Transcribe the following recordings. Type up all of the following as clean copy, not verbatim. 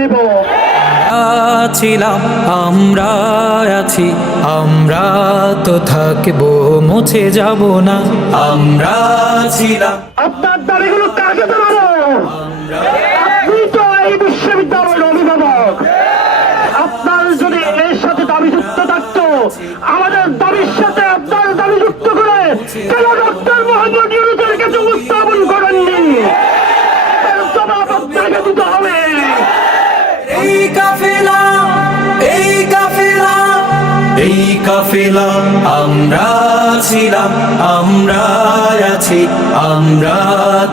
নিব। ছিলাম আমরা আছি, আমরা তো থাকবো, মুছে যাব না। আমরা ছিলাম। আপনার দাবিগুলো কাকে জানাবো? আপনি তো এই বিশ্ববিদ্যালয়ের অভিভাবক। আপনার যদি এর সাথে দাবি যুক্ত থাকতো, আমাদের দাবির সাথে আপনার দাবি যুক্ত করে কেন ডক্টর মোহাম্মদ ইউনূসের কাছে উপস্থাপন করেননি? এর জবাব আপনাকে দিতে হবে। এই কাফেলা, এই কাফেলা, এই কাফেলা আমরা ছিলাম, আমরা আছি, আমরা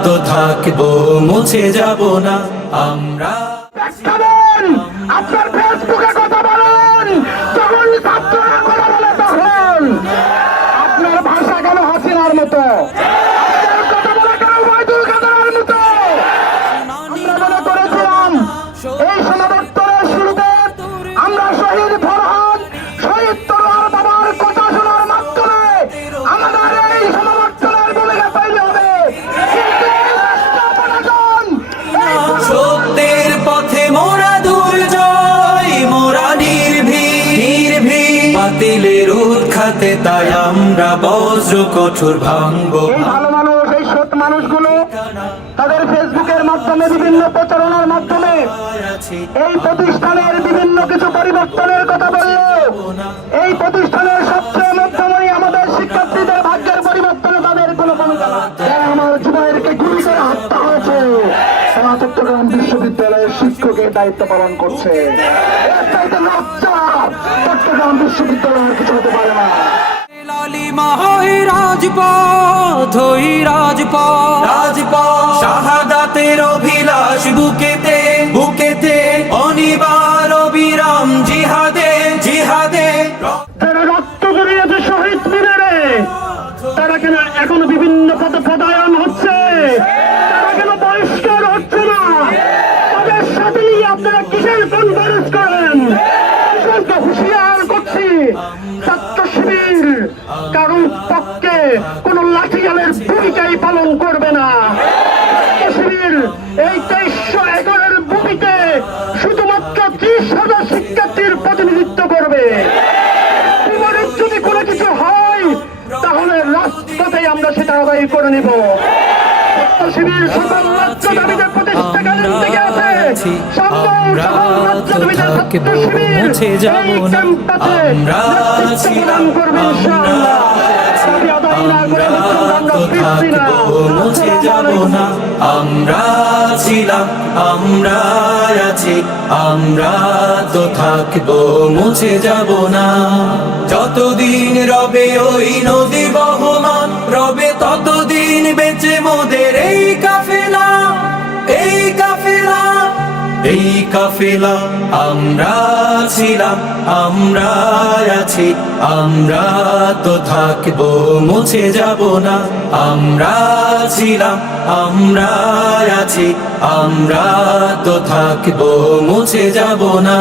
তো থাকবো, মুছে যাব না। আমরা আপনার ফেসবুকে কথা বলেন, যখন ছাত্ররা কথা বলে তখন আপনার ভাষা কেন হাসিনার মতো, আপনার কথা বলে কেন ওবায়দুল কাদেরের মতো? আমরা মনে করেছিলাম এই সমাবর্তনের শুরুতে আমরা শহীদ ফরহাদ, শহীদ তলোয়ার বাবার কথা শোনার মাধ্যমে আমাদের এই সমাবর্তনের ভূমিকা তৈরি হবে, কিন্তু সত্যের পথে মোরা দুর্জয়, মোরা নির্ভীক, বাতিলের উৎখাতে, তাই আমরা বজ্র কঠোর ভাঙবো। এই ভালো মানুষ, এই সৎ মানুষগুলো তাদের ফেসবুকের মাধ্যমে, বিভিন্ন প্রচারণার মাধ্যমে এই প্রতিষ্ঠানের বিভিন্ন কিছু পরিবর্তনের কথা বলল। এই প্রতিষ্ঠানের সবচেয়ে মধ্যমণি আমাদের শিক্ষার্থীদের ভাগ্যের পরিবর্তনে তাদের কোনো ভূমিকা না। আমার যুবাইরকে গুলি করে হত্যা হয়েছে, তারা চট্টগ্রাম বিশ্ববিদ্যালয়ের শিক্ষকের দায়িত্ব পালন করছে। এর চাইতে লজ্জা চট্টগ্রাম বিশ্ববিদ্যালয়ের কিছু হতে পারে না। লালিমা হই রাজপথ, হই রাজপথ, রাজপথ, শাহাদাতের অভিলাষ বুকেতে, বুকেতে, অনিবার অবিরাম জিহাদে, জিহাদে। তারা রক্ত গড়িয়েছে শহীদ মিনারে, তারা কেন এখনো বিভিন্ন পদে পদায়ন হচ্ছে? তারা কেন বহিষ্কার হচ্ছে না? তাদের সাথে নিয়ে আপনারা কিসের কনফারেন্স করেন? কিসেরকে হুঁশিয়ার করছি, ছাত্র শিবির কারোর পক্ষে কোন লাঠিয়ালের ভূমিকাই পালন করবে না। ছাত্র শিবির এই 2311 ভূমিতে শুধুমাত্র 30,000 শিক্ষার্থীর প্রতিনিধিত্ব করবে। জীবনের যদি কোনো কিছু হয় তাহলে রাজপথেই আমরা সেটা আদায় করে নিব। ছাত্র শিবির সকল রাজ্য দাবিতে প্রতিষ্ঠাকালীন থেকে আছে, সকল রাজ্য দাবিতে ছাত্র শিবির এই ক্যাম্পাসে নেতৃত্ব প্রদান করবে ইনশাআল্লাহ। দাবি আদায় না করে আমরা ফিরছি না। মুছে যাব না। আমরা ছিলাম, আমরা আছি, আমরা তো থাকবো, মুছে যাব না। যতদিন রবে ওই নদী বহমান, রবে ততদিন বেঁচে মোদের এই কাফেলা, এই কাফেলা, এই কাফেলা আমরা ছিলাম, আমরা আছি, আমরা তো থাকবো, মুছে যাব না। আমরা ছিলাম, আমরা আছি, আমরা তো থাকবো, মুছে যাব না।